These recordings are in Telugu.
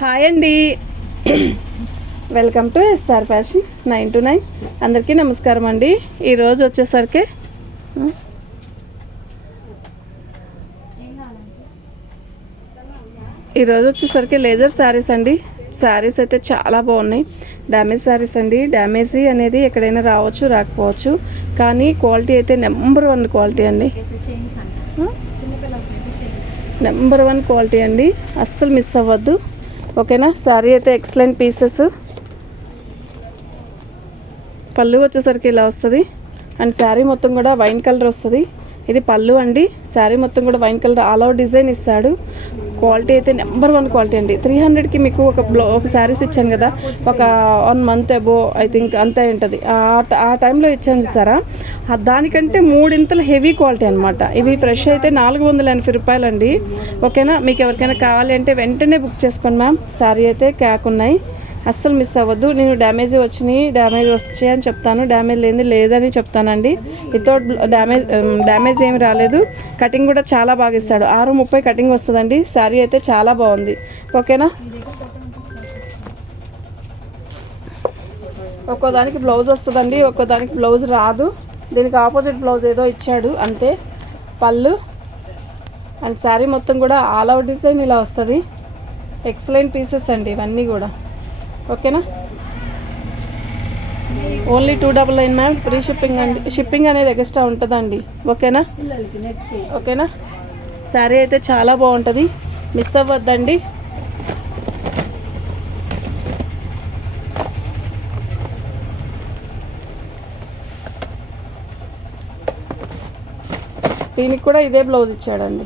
హాయ్ అండి. Welcome to SR fashion nine to nine అందరికీ నమస్కారం అండి. ఈరోజు వచ్చేసరికి ఈరోజు వచ్చేసరికి లేజర్ శారీస్ అండి. శారీస్ అయితే చాలా బాగున్నాయి. డ్యామేజ్ శారీస్ అండి. డ్యామేజ్ అనేది ఎక్కడైనా రావచ్చు రాకపోవచ్చు. కానీ క్వాలిటీ అయితే నెంబర్ వన్ క్వాలిటీ అండి. నెంబర్ వన్ క్వాలిటీ అండి. అస్సలు మిస్ అవ్వద్దు. ఓకేనా? శారీ అయితే ఎక్సలెంట్ పీసెస్. పళ్ళు వచ్చేసరికి ఇలా వస్తుంది. అండ్ శారీ మొత్తం కూడా వైన్ కలర్ వస్తుంది. ఇది పళ్ళు అండి. శారీ మొత్తం కూడా wine colour all out design ఇస్తాడు. క్వాలిటీ అయితే నెంబర్ వన్ క్వాలిటీ అండి. త్రీ హండ్రెడ్కి మీకు ఒక బ్లో ఒక శారీస్ ఇచ్చాను కదా. ఒక one month above I think అంతే ఉంటుంది. ఆ- ఆ టైంలో ఇచ్చాను చూసారా? దానికంటే మూడింతలు హెవీ క్వాలిటీ అనమాట ఇవి ఫ్రెష్ అయితే నాలుగు వందల ఎనభై రూపాయలండి ఓకేనా? మీకు ఎవరికైనా కావాలి అంటే వెంటనే బుక్ చేసుకోండి మ్యామ్. శారీ అయితే క్యాక్ ఉన్నాయి. అస్సలు మిస్ అవ్వద్దు. నేను డ్యామేజ్ వచ్చినాయి డ్యామేజ్ వచ్చాయి అని చెప్తాను. డ్యామేజ్ లేని లేదని చెప్తానండి. వితౌట్ డ్యామేజ్ డ్యామేజ్ ఏమి రాలేదు. కటింగ్ కూడా చాలా బాగా ఇస్తాడు. ఆరు ముప్పై కటింగ్ వస్తుందండి. శారీ అయితే చాలా బాగుంది. ఓకేనా? ఒక్కో దానికి బ్లౌజ్ వస్తుందండి. ఒక్కో దానికి బ్లౌజ్ రాదు. దీనికి ఆపోజిట్ బ్లౌజ్ ఏదో ఇచ్చాడు. అంతే. పళ్ళు అండ్ శారీ మొత్తం కూడా ఆల్ అవుట్ డిజైన్ ఇలా వస్తుంది. ఎక్సలెంట్ పీసెస్ అండి ఇవన్నీ కూడా. ఓకేనా? Only two double nine ma'am free shipping అండి షిప్పింగ్ అనేది ఎక్స్ట్రా ఉంటుందండి. ఓకేనా? ఓకేనా? శారీ అయితే చాలా బాగుంటుంది. మిస్ అవ్వద్దండి. దీనికి కూడా ఇదే బ్లౌజ్ ఇచ్చాడండి.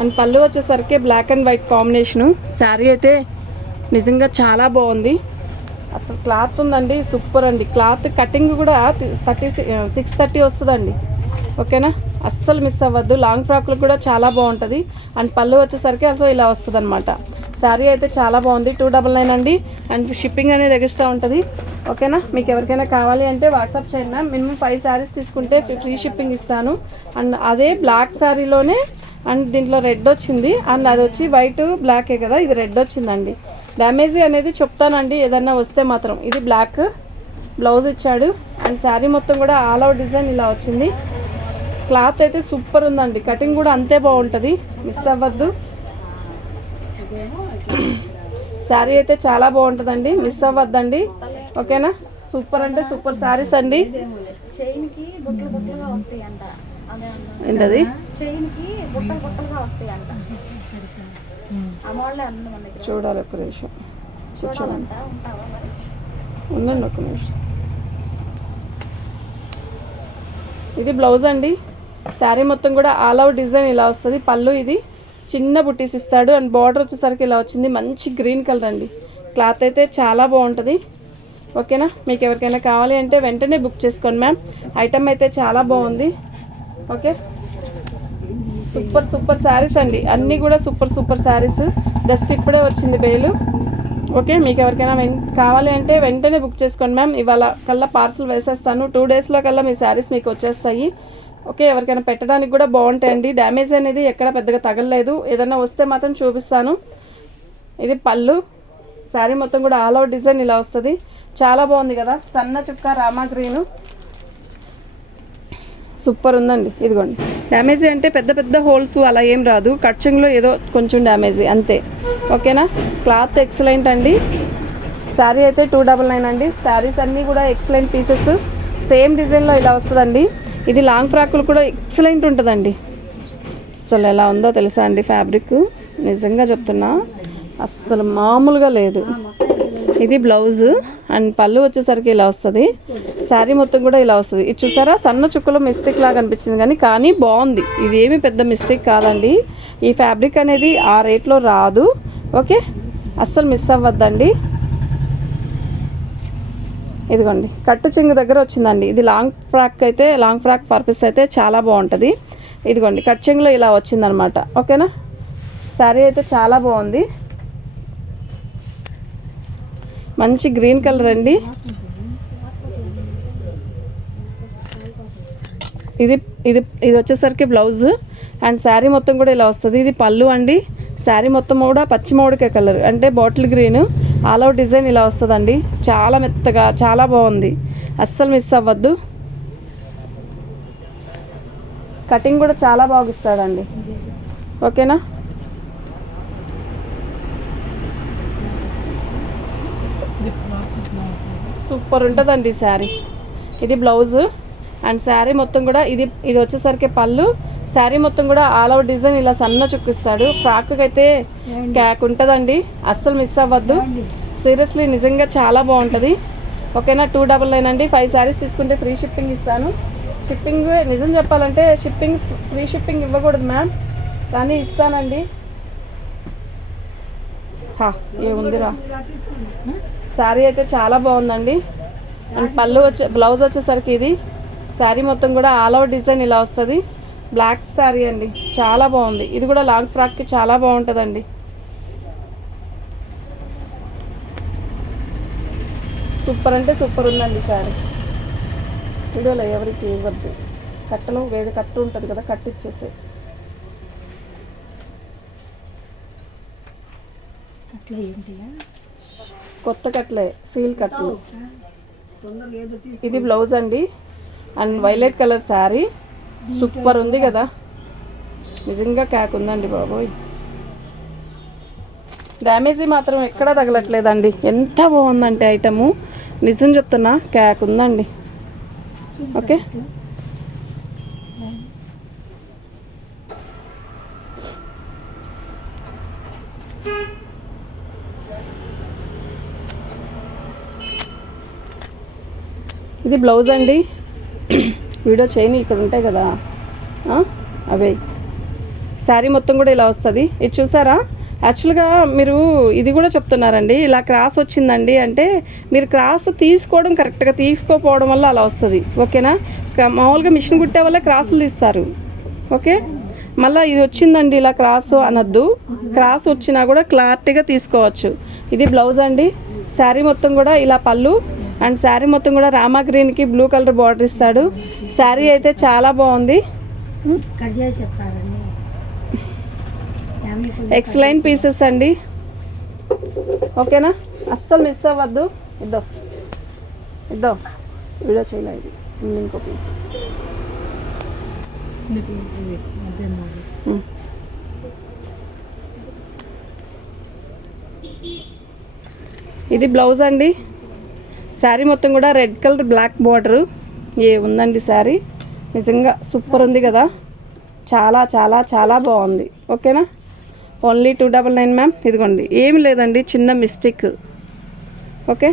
అండ్ పళ్ళు వచ్చేసరికి black and white combination sari అయితే నిజంగా చాలా బాగుంది. అసలు క్లాత్ ఉందండి సూపర్ అండి. క్లాత్ కటింగ్ కూడా థర్టీ సిక్స్ థర్టీ వస్తుందండి. ఓకేనా అస్సలు మిస్ అవ్వద్దు. లాంగ్ ఫ్రాక్లు కూడా చాలా బాగుంటుంది. అండ్ పళ్ళు వచ్చేసరికి అసలు ఇలా వస్తుంది అనమాట శారీ అయితే చాలా బాగుంది. టూ డబల్ నైన్ అండి. అండ్ షిప్పింగ్ అనేది ఎక్స్ట్రా ఉంటుంది. ఓకేనా మీకు ఎవరికైనా కావాలి అంటే వాట్సాప్ చేయండి మినిమం ఫైవ్ శారీస్ తీసుకుంటే ఫ్రీ షిప్పింగ్ ఇస్తాను. అండ్ అదే బ్లాక్ శారీలోనే అండ్ దీంట్లో రెడ్ వచ్చింది అండ్ అది వచ్చి వైట్ బ్లాకే కదా ఇది రెడ్ వచ్చిందండి. డ్యామేజ్ అనేది చెప్తానండి ఏదన్నా వస్తే మాత్రం. ఇది బ్లాక్ బ్లౌజ్ ఇచ్చాడు. అండ్ శారీ మొత్తం కూడా ఆల్ అవుట్ డిజైన్ ఇలా వచ్చింది. క్లాత్ అయితే సూపర్ ఉందండి. కటింగ్ కూడా అంతే బాగుంటుంది. మిస్ అవ్వద్దు. శారీ అయితే చాలా బాగుంటుందండి. మిస్ అవ్వద్దండి. ఓకేనా? సూపర్ అంటే సూపర్ శారీస్ అండి. చైన్కి బుట్లు బుట్లుగా వస్తాయంట. ఏంటది? చూడాలి ఒక్క నిమిషం. ఉందండి ఒక నిమిషం. ఇది బ్లౌజ్ అండి. శారీ మొత్తం కూడా ఆల్ అవుట్ డిజైన్ ఇలా వస్తుంది. పళ్ళు ఇది చిన్న బుట్టీస్ ఇస్తాడు. అండ్ బార్డర్ వచ్చేసరికి ఇలా వచ్చింది. మంచి గ్రీన్ కలర్ అండి. క్లాత్ అయితే చాలా బాగుంటుంది. ఓకేనా? మీకు ఎవరికైనా కావాలి అంటే వెంటనే బుక్ చేసుకోండి మ్యామ్. ఐటమ్ అయితే చాలా బాగుంది. ఓకే? సూపర్ సూపర్ శారీస్ అండి. అన్నీ కూడా సూపర్ సూపర్ శారీస్. జస్ట్ ఇప్పుడే వచ్చింది బేలు. ఓకే మీకు ఎవరికైనా వెన్ కావాలి అంటే వెంటనే బుక్ చేసుకోండి మ్యామ్. ఇవాళ కల్లా పార్సల్ వేసేస్తాను. టూ డేస్లో కల్లా మీ శారీస్ మీకు వచ్చేస్తాయి. ఓకే ఎవరికైనా పెట్టడానికి కూడా బాగుంటాయండి. డ్యామేజ్ అనేది ఎక్కడ పెద్దగా తగలలేదు. ఏదైనా వస్తే మాత్రం చూపిస్తాను. ఇది పళ్ళు. శారీ మొత్తం కూడా ఆల్ అవుట్ డిజైన్ ఇలా వస్తుంది. చాలా బాగుంది కదా. సన్న చుక్క రామా గ్రీను. సూపర్ ఉందండి ఇదిగోండి. డ్యామేజ్ అంటే పెద్ద పెద్ద హోల్స్ అలా ఏం రాదు. కట్చింగ్లో ఏదో కొంచెం డ్యామేజ్ అంతే. ఓకేనా? క్లాత్ ఎక్సలెంట్ అండి. శారీ అయితే టూ డబల్ నైన్ అండి. శారీస్ అన్నీ కూడా ఎక్సలెంట్ పీసెస్. సేమ్ డిజైన్లో ఇలా వస్తుందండి. ఇది లాంగ్ ఫ్రాక్లు కూడా ఎక్సలెంట్ ఉంటుందండి. అసలు ఎలా ఉందో తెలుసా అండి ఫ్యాబ్రిక్? నిజంగా చెప్తున్నా అస్సలు మామూలుగా లేదు. ఇది బ్లౌజు. అండ్ పళ్ళు వచ్చేసరికి ఇలా వస్తుంది. శారీ మొత్తం కూడా ఇలా వస్తుంది. ఇది చూసారా? సన్న చుక్కలో మిస్టేక్ లాగా అనిపించింది కానీ కానీ బాగుంది. ఇది ఏమి పెద్ద మిస్టేక్ కాదండి. ఈ ఫ్యాబ్రిక్ అనేది ఆ రేట్లో రాదు. ఓకే? అస్సలు మిస్ అవ్వద్దండి. ఇదిగోండి. కట్టు చెంగు దగ్గర వచ్చిందండి. ఇది లాంగ్ ఫ్రాక్ అయితే లాంగ్ ఫ్రాక్ పర్పస్ అయితే చాలా బాగుంటుంది. ఇదిగోండి. కట్ చెంగులో ఇలా వచ్చిందనమాట. ఓకేనా? శారీ అయితే చాలా బాగుంది. మంచి గ్రీన్ కలర్ అండి. ఇది ఇది ఇది వచ్చేసరికి బ్లౌజ్. అండ్ శారీ మొత్తం కూడా ఇలా వస్తుంది. ఇది పళ్ళు అండి. శారీ మొత్తం కూడా పచ్చి మామిడికాయ కలర్. అంటే bottle green. All out design ఇలా వస్తుందండి. చాలా మెత్తగా చాలా బాగుంది. అస్సలు మిస్ అవ్వద్దు. కటింగ్ కూడా చాలా బాగుస్తాడండి ఓకేనా? సూపర్ ఉంటుందండి శారీ. ఇది బ్లౌజ్ అండ్ శారీ మొత్తం కూడా ఇది ఇది వచ్చేసరికి పళ్ళు. శారీ మొత్తం కూడా ఆల్ అవుట్ డిజైన్ ఇలా సన్న చుక్కిస్తాడు. ఫ్రాక్ అయితే క్యాక్ ఉంటుందండి. అస్సలు మిస్ అవ్వద్దు. సీరియస్లీ నిజంగా చాలా బాగుంటుంది. ఓకేనా? టూ డబల్ నైన్ అండి. ఫైవ్ శారీస్ తీసుకుంటే ఫ్రీ షిప్పింగ్ ఇస్తాను. షిప్పింగ్ నిజం చెప్పాలంటే షిప్పింగ్ ఫ్రీ షిప్పింగ్ ఇవ్వకూడదు మ్యామ్. కానీ ఇస్తానండి. హా, ఏముందిరా? శారీ అయితే చాలా బాగుందండి. అండ్ పళ్ళు వచ్చే బ్లౌజ్ వచ్చేసరికి ఇది. శారీ మొత్తం కూడా ఆల్ అవుట్ డిజైన్ ఇలా వస్తుంది. బ్లాక్ శారీ అండి. చాలా బాగుంది. ఇది కూడా లాంగ్ ఫ్రాక్కి చాలా బాగుంటుందండి. సూపర్ అంటే సూపర్ ఉందండి శారీ. వీడియోలో ఎవరికి ఇవ్వద్దు. కట్టను వేరే కట్టు ఉంటుంది కదా కట్టిచ్చేసే. అట్లా ఏంటియా? కొత్త కట్లే సీల్ కట్లు. ఇది బ్లౌజ్ అండి. And violet colour sari. Super ఉంది కదా. నిజంగా క్యాక్ ఉందండి బాబోయ్. డ్యామేజీ మాత్రం ఎక్కడా తగలట్లేదండి. ఎంత బాగుందంటే ఐటము. నిజం చెప్తున్నా క్యాక్ ఉందండి. ఓకే? ఇది బ్లౌజ్ అండి. వీడియో చేయని ఇక్కడ ఉంటాయి కదా. అవే. శారీ మొత్తం కూడా ఇలా వస్తుంది. ఇది చూసారా? యాక్చువల్గా మీరు ఇది కూడా చెప్తున్నారండి. ఇలా క్రాస్ వచ్చిందండి అంటే మీరు క్రాస్ తీసుకోవడం కరెక్ట్గా తీసుకోపోవడం వల్ల అలా వస్తుంది. ఓకేనా? మామూలుగా మిషన్ కుట్టే వల్ల క్రాసులు తీస్తారు. ఓకే? మళ్ళీ ఇది వచ్చిందండి ఇలా క్రాస్ అనొద్దు. క్రాస్ వచ్చినా కూడా క్లారిటీగా తీసుకోవచ్చు. ఇది బ్లౌజ్ అండి. శారీ మొత్తం కూడా ఇలా పళ్ళు అండ్ శారీ మొత్తం కూడా రామా గ్రీన్కి బ్లూ కలర్ బార్డర్ ఇస్తాడు. శారీ అయితే చాలా బాగుంది. ఎక్స్లైన్ పీసెస్ అండి. ఓకేనా? అస్సలు మిస్ అవ్వద్దు. ఇద్దాం ఇద్దాం వీడియో చేయలేదు ఇంకో పీస్. ఇది బ్లౌజ్ అండి. శారీ మొత్తం కూడా రెడ్ కలర్ బ్లాక్ బార్డరు. ఏ ఉందండి శారీ. నిజంగా సూపర్ ఉంది కదా. చాలా చాలా చాలా బాగుంది. ఓకేనా? Only two double nine ma'am ఇదిగోండి. ఏమి లేదండి. చిన్న మిస్టేక్. ఓకే?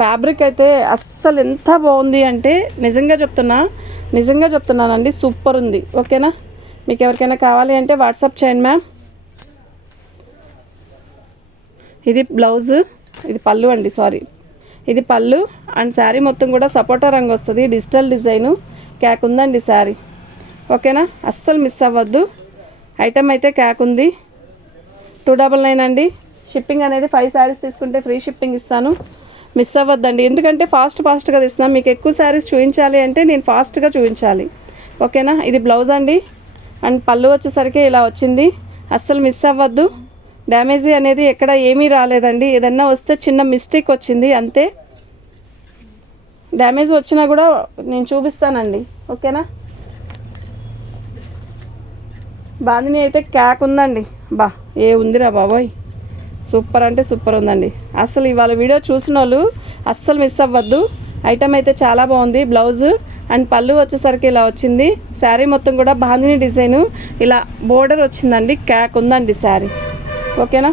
ఫ్యాబ్రిక్ అయితే అస్సలు ఎంత బాగుంది అంటే నిజంగా చెప్తున్నా నిజంగా చెప్తున్నానండి. సూపర్ ఉంది. ఓకేనా? మీకు ఎవరికైనా కావాలి అంటే వాట్సాప్ చేయండి మ్యామ్ ఇది బ్లౌజ్. ఇది పళ్ళు అండి సారీ ఇది పళ్ళు అండ్ శారీ మొత్తం కూడా సపోటా రంగు వస్తుంది డిజిటల్ డిజైను. క్యాక్ ఉందండి శారీ. ఓకేనా? అస్సలు మిస్ అవ్వద్దు. ఐటమ్ అయితే క్యాక్ ఉంది. టూ డబల్ నైన్ అండి. షిప్పింగ్ అనేది ఫైవ్ శారీస్ తీసుకుంటే ఫ్రీ షిప్పింగ్ ఇస్తాను. మిస్ అవ్వద్దండి. ఎందుకంటే ఫాస్ట్ ఫాస్ట్గా తీస్తున్నాను మీకు ఎక్కువ శారీస్ చూపించాలి అంటే నేను ఫాస్ట్గా చూపించాలి. ఓకేనా? ఇది బ్లౌజ్ అండి. అండ్ పళ్ళు వచ్చేసరికి ఇలా వచ్చింది. అస్సలు మిస్ అవ్వద్దు. డ్యామేజీ అనేది ఎక్కడ ఏమీ రాలేదండి. ఏదన్నా వస్తే చిన్న మిస్టేక్ వచ్చింది అంతే. డ్యామేజ్ వచ్చినా కూడా నేను చూపిస్తానండి. ఓకేనా? బాందిని అయితే క్యాక్ ఉందండి. బా ఏ ఉందిరా బాబోయ్. సూపర్ అంటే సూపర్ ఉందండి. అసలు ఇవాళ వీడియో చూసిన వాళ్ళు అస్సలు మిస్ అవ్వద్దు. ఐటమ్ అయితే చాలా బాగుంది. బ్లౌజ్ అండ్ పళ్ళు వచ్చేసరికి ఇలా వచ్చింది. శారీ మొత్తం కూడా బాందిని డిజైను. ఇలా బోర్డర్ వచ్చిందండి. క్యాక్ ఉందండి శారీ. ఓకేనా?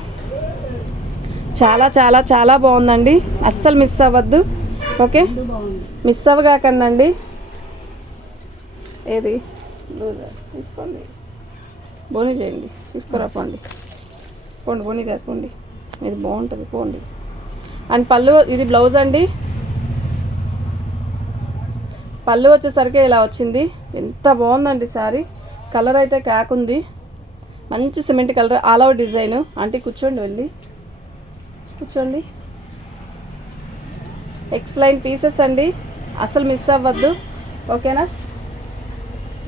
చాలా చాలా చాలా బాగుందండి. అస్సలు మిస్ అవ్వద్దు. ఓకే? మిస్ అవ్వగాకండి ఏది? తీసుకోండి. బోని చేయండి. తీసుకురా పోండి. పోండి బోని తీసుకోండి ఇది బాగుంటుంది పోండి. అండ్ పళ్ళు ఇది బ్లౌజ్ అండి. పళ్ళు వచ్చేసరికి ఇలా వచ్చింది. ఎంత బాగుందండి సారీ. కలర్ అయితే క్యాక్ ఉంది మంచి cement colour all out design. అంటే కూర్చోండి వెళ్ళి. కూర్చోండి. ఎక్స్ లైన్ పీసెస్ అండి. అసలు మిస్ అవ్వద్దు. ఓకేనా?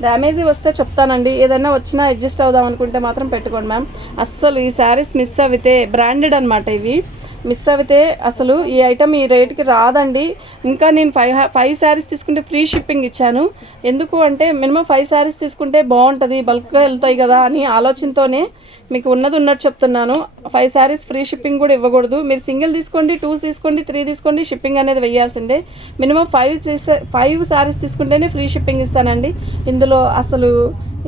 డ్యామేజీ వస్తే చెప్తానండి. ఏదైనా వచ్చినా అడ్జస్ట్ అవుదాం అనుకుంటే మాత్రం పెట్టుకోండి మ్యామ్ అస్సలు ఈ శారీస్ మిస్ అవితే బ్రాండెడ్ అనమాట ఇవి. మిస్ అయితే అసలు ఈ ఐటమ్ ఈ రేట్కి రాదండి. ఇంకా నేను ఫైవ్ ఫైవ్ శారీస్ తీసుకుంటే ఫ్రీ షిప్పింగ్ ఇచ్చాను. ఎందుకు అంటే మినిమం ఫైవ్ శారీస్ తీసుకుంటే బాగుంటుంది బల్క్గా వెళ్తాయి కదా అని ఆలోచనతోనే మీకు ఉన్నది ఉన్నట్టు చెప్తున్నాను. ఫైవ్ శారీస్ ఫ్రీ షిప్పింగ్ కూడా ఇవ్వకూడదు. మీరు సింగిల్ తీసుకోండి టూ తీసుకోండి త్రీ తీసుకోండి షిప్పింగ్ అనేది వేయాల్సిందే. మినిమం ఫైవ్ ఫైవ్ శారీస్ తీసుకుంటేనే ఫ్రీ షిప్పింగ్ ఇస్తానండి. ఇందులో అసలు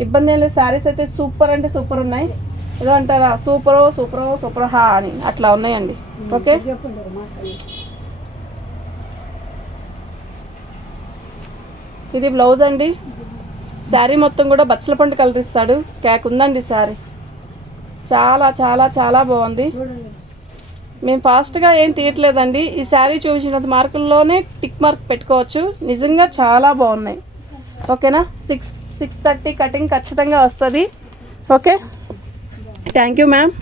ఇబ్బంది ఏం లేదు. శారీస్ అయితే సూపర్ అంటే సూపర్ ఉన్నాయి. ఏదో అంటారా సూపరో సూపరో సూపర్ హా అని. అట్లా ఉన్నాయండి. ఓకే? ఇది బ్లౌజ్ అండి. శారీ మొత్తం కూడా బచ్చల పండు కలరిస్తాడు క్యాక్ ఉందండి శారీ. చాలా చాలా చాలా బాగుంది. మేము ఫాస్ట్గా ఏం తీయట్లేదండి. ఈ శారీ చూపించినంత మార్కుల్లోనే టిక్ మార్క్ పెట్టుకోవచ్చు. నిజంగా చాలా బాగున్నాయి. ఓకేనా? సిక్స్ సిక్స్ థర్టీ కటింగ్ ఖచ్చితంగా వస్తుంది. ఓకే? Thank you ma'am